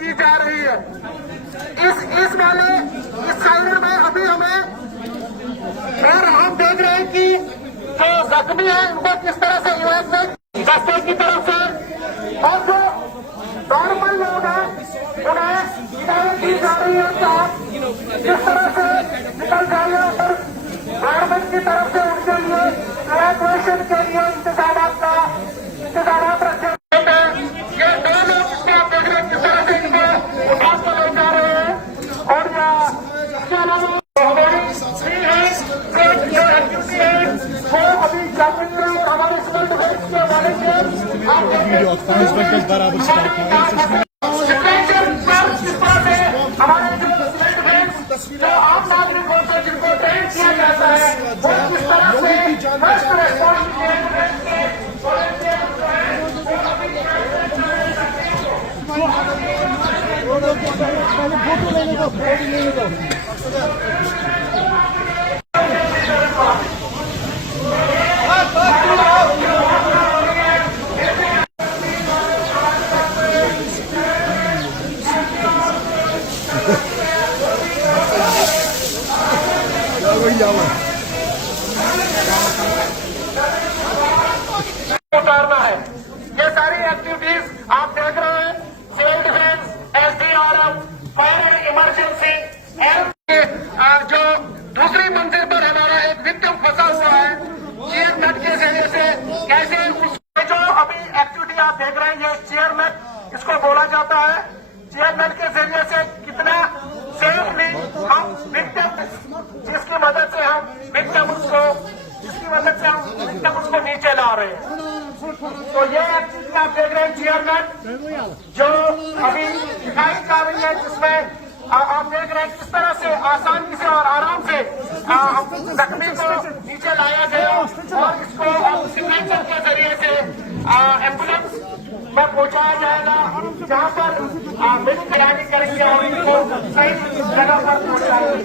की जा रही है। इस साइड में अभी हमें और हम देख रहे हैं कि जो जख्मी है उनको किस तरह से इवेक्यूएट दस्ते की तरफ से और जो नॉर्मल लोग हैं उन्हें हिदायत दी जा रही है कि आप किस तरह से निकल जाइए और गवर्नमेंट की तरफ से उनके लिए इवेक्यूएशन के लिए इंतजाम रखे। बराबर हमारे जो आम नागरिकों को जिनको ट्रेन किया जाता है वो किस तरह फोटो लेने दो उतारना है। ये सारी एक्टिविटीज आप देख रहे हैं, civil defence, SDRF, fire and emergency और जो दूसरी मंजिल पर हमारा एक विक्टिम फंसा हुआ है चेयर नेट के जरिए से कैसे उसमें जो अभी एक्टिविटी आप देख रहे हैं ये चेयर नेट इसको बोला जाता है। चेयर नेट के जरिए से कितना सेफली हम विक्टिम जिसकी मदद से हम विक्टिम उसको नीचे ला रहे हैं। तो ये एक्टिविटी आप देख रहे हैं चेयरमैन जो अभी दिखाई जा रही है जिसमें आप देख रहे हैं किस तरह से आसानी से और आराम से जख्मी को नीचे लाया गया और इसको सिग्नेचर के जरिए से एम्बुलेंस में पहुंचाया जाएगा जहां पर मिल तैयारी करेंगे और इनको सही जगह पर पहुंचाएंगे।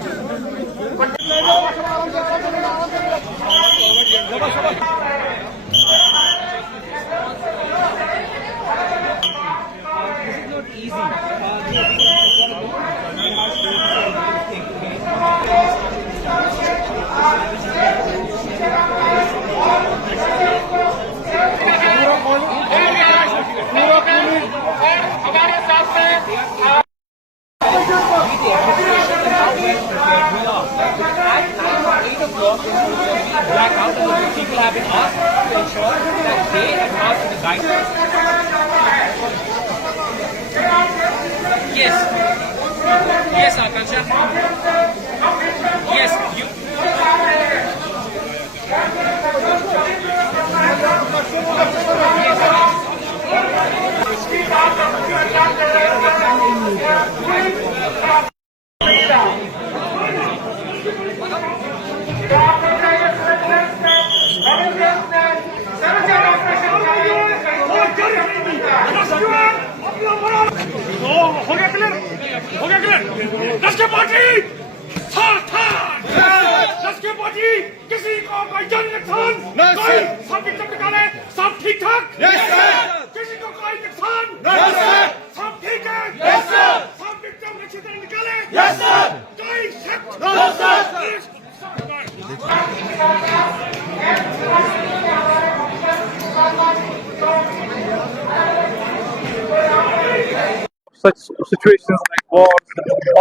हमारे साथ में blackout and people have been asked to ensure that they adhere to the guidelines. Yes, Akansha. Yes, you. तो आप देख रहे हैं सर्वजन ऑपरेशन का हो गया क्लियर दस के पार्टी दस के पार्टी किसी को कोई जान नुकसान कोई सब जब निकाले सब ठीक ठाक किसी को कोई नुकसान सब ठीक है सब विक्टिम अच्छी तरह निकाले कोई शक such situations like war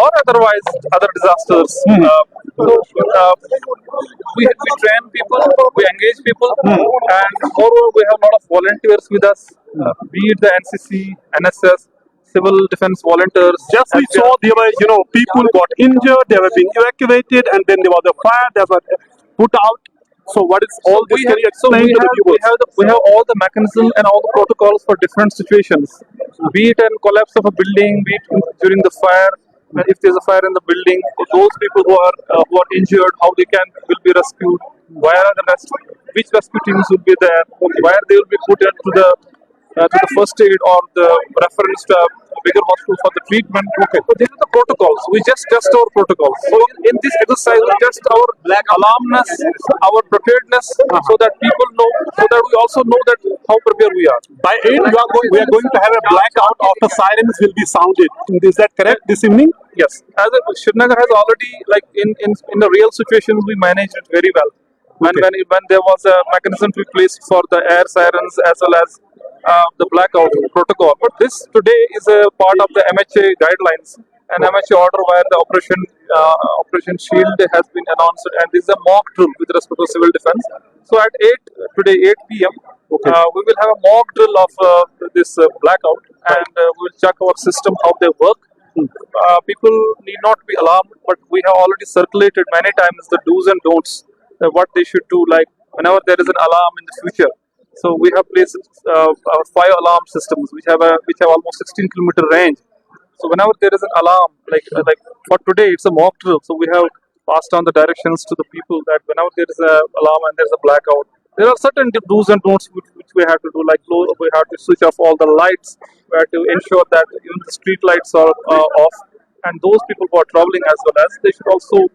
or otherwise other disasters. We train people, we engage people, and moreover we have a lot of volunteers with us, be it the NCC, NSS, civil defense volunteers. Just we saw there were, people got injured, they were being evacuated, and then there was a fire that was put out. So what is all this? Can you explain to the viewers? We have all the mechanism and all the protocols for different situations. Be it a collapse of a building, be it during the fire, and if there's a fire in the building, those people who are injured, how they will be rescued, where are the which rescue teams will be there, where they will be put into to the first aid or the reference to a bigger hospital for the treatment. Okay, so these are the protocols. We just test our protocols. So in this exercise, we test our alarmness, our preparedness, so that people know, so that we also know that how prepared we are. By 8, we are going to have a blackout after sirens will be sounded. Is that correct this evening? Yes, as Srinagar has already, like in the real situations, we managed it very well. When there was a mechanism to be placed for the air sirens as well as the blackout protocol. But this today is a part of the MHA guidelines and MHA order where the Operation Shield has been announced, and this is a mock drill with respect to civil defense. So at 8 p.m. We will have a mock drill of this blackout, and we will check our system how they work. People need not be alarmed, but we have already circulated many times the do's and don'ts, what they should do, like whenever there is an alarm in the future. So we have placed our 5 alarm systems, which have almost 16-kilometer range. So whenever there is an alarm, like for today, it's a mock drill. So we have passed on the directions to the people that whenever there is an alarm and there is a blackout, there are certain do's and don'ts which we have to do. Like we have to switch off all the lights. We have to ensure that even the street lights are off, and those people who are traveling as well as they should also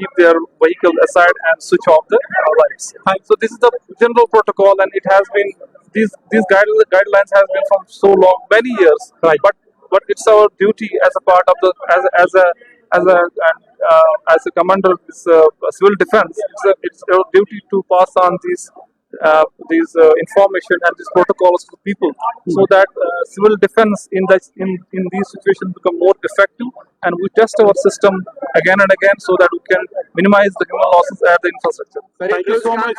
keep their vehicle aside and switch off the lights. So this is the general protocol, and it has been these guidelines has been from so long, many years. Right. But it's our duty as a part of the as a commander of this civil defense. It's our duty to pass on these information and these protocols to people, so that civil defense in these situations become more effective, and we test our system again and again so that we can minimize the human losses at the infrastructure. Thank you so much.